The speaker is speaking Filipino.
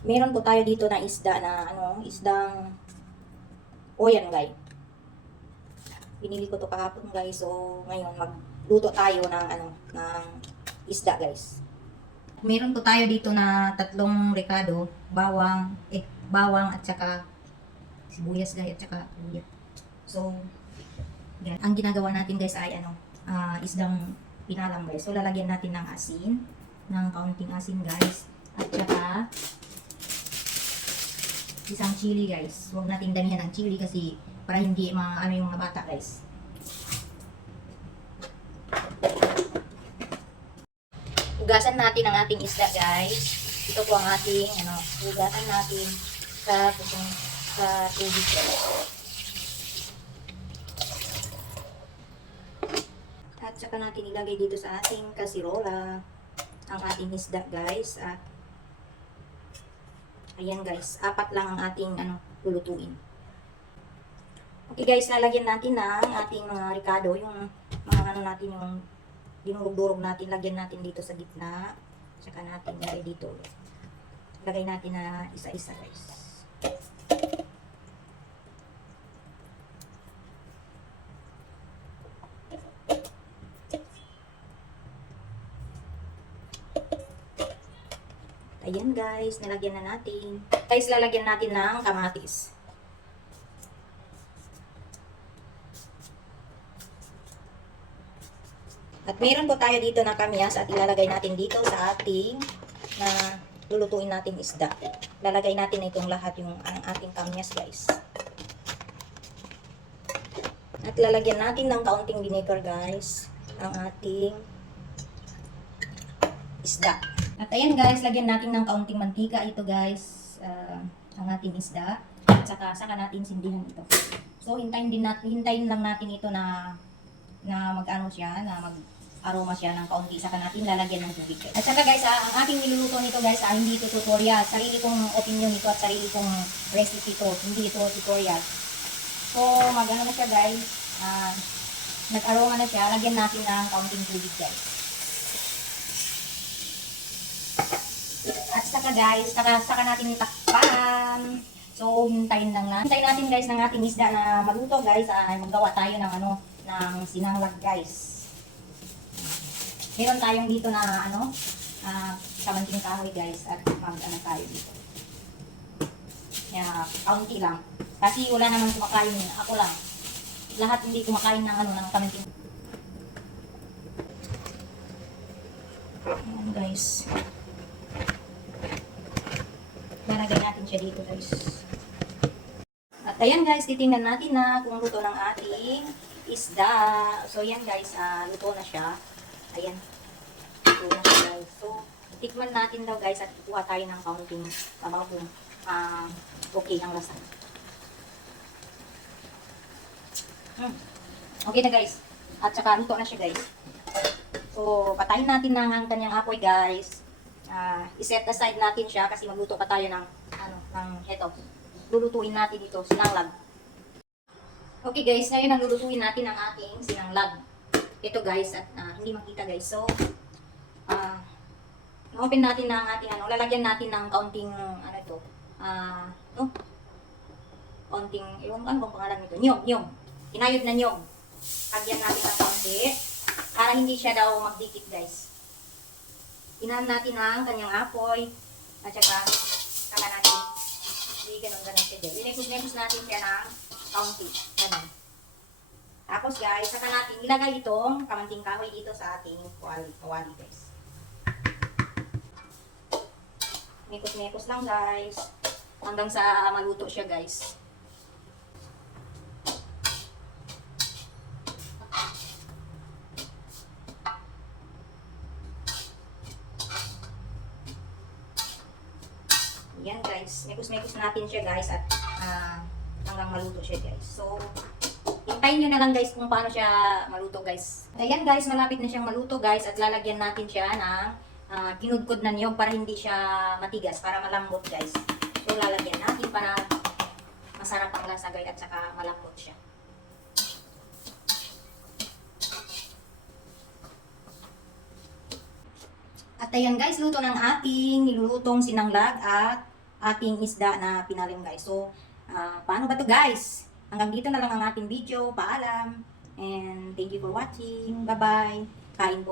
Meron po tayo dito na isda na isdang oyan guys. Binili ko to kahapon guys. So ngayon magluto tayo ng ng isda guys. Meron po tayo dito na tatlong rekado, bawang at saka sibuyas guys at saka luya. So yan. Ang ginagawa natin guys ay isdang pinalang guys. So lalagyan natin ng asin, ng kaunting asin guys. At saka isang chili guys. Huwag nating damihan ng chili kasi para hindi yung mga bata guys. Hugasan natin ang ating isda guys. Ito po ang ating hugasan natin sa tubig guys. At saka natin ilagay dito sa ating kasirola ang ating isda guys. At ayan guys, 4 lang ang ating lulutuin. Okay guys, lalagyan natin ng ating mga ricado, yung mga natin, yung dinurog-durog natin, lagyan natin dito sa gitna. Saka natin lagay dito. Lagay natin na isa-isa guys. Ayan guys, nilagyan na natin. Guys, lalagyan natin ng kamatis. At meron po tayo dito na kamyas at ilalagay natin dito sa ating lulutuin natin isda. Lalagay natin itong lahat ang ating kamyas guys. At lalagyan natin ng kaunting vinegar guys ang ating isda. At ayan guys, lagyan natin ng kaunting mantika ito guys, ang ating isda. At saka natin sindihan ito. So hintayin lang natin ito na mag-aroma siya ng kaunti. Saka natin lalagyan ng tubig guys. At saka guys, ang ating niluluto nito guys, hindi ito tutorial. Sarili kong opinion ito at sarili kong recipe ito. Hindi ito tutorial. So na siya guys, nag-aroma na siya. Lagyan natin ng kaunting tubig guys. At saka guys, saka natin takpan. So hintayin natin guys ng ating isda na maluto guys. Maggawa tayo ng sinanglag guys. Meron tayong dito na kamanting kahoy guys at tayo dito. Kaunti lang. Kasi wala namang kumakain, ako lang. Lahat hindi kumakain ng kamanting. Ayan guys. Lalagay natin siya dito guys. At ayan guys, titingnan natin na kung luto ng ating isda. So yan guys, luto na siya. Ayan. Luto na siya guys. So, tikman natin daw guys at kukuha tayo ng kaunting sabaw kung okay ang lasa. Okay na guys. At saka luto na siya guys. So, patayin natin ang kanyang apoy guys. I-set aside natin siya kasi magluto pa tayo ng ito. Lulutuin natin ito, sinanglag. Okay guys, ngayon ang lulutuin natin ang ating sinanglag. Ito guys, at hindi makita guys. So, open natin na ang ating lalagyan natin ng kaunting kaunting, yung bang pangalan nito? Nyog. Inayod na nyog. Lagyan natin ng kaunti para hindi siya daw magdikit guys. Inahan natin ang kanyang apoy at saka natin ganun siya guys. Inipos natin siya ng kaunti. Ganun. Tapos guys, saka natin ilagay itong kamanting kahoy dito sa ating kawali guys. Mekos lang guys. Hanggang sa maluto siya guys. Yan guys, mekos natin siya guys at hanggang maluto siya guys. So, hintayin nyo na lang guys kung paano siya maluto guys. Ayan guys, malapit na siyang maluto guys at lalagyan natin siya ng kinudkod na niyog para hindi siya matigas, para malambot guys. So, lalagyan natin para masarap ang lasa guys at saka malambot siya. At ayan guys, luto ng ating nilulutong sinanglag at ating isda na pinalim guys. So, paano ba to guys? Hanggang dito na lang ang ating video. Paalam. And thank you for watching. Bye-bye. Kain po.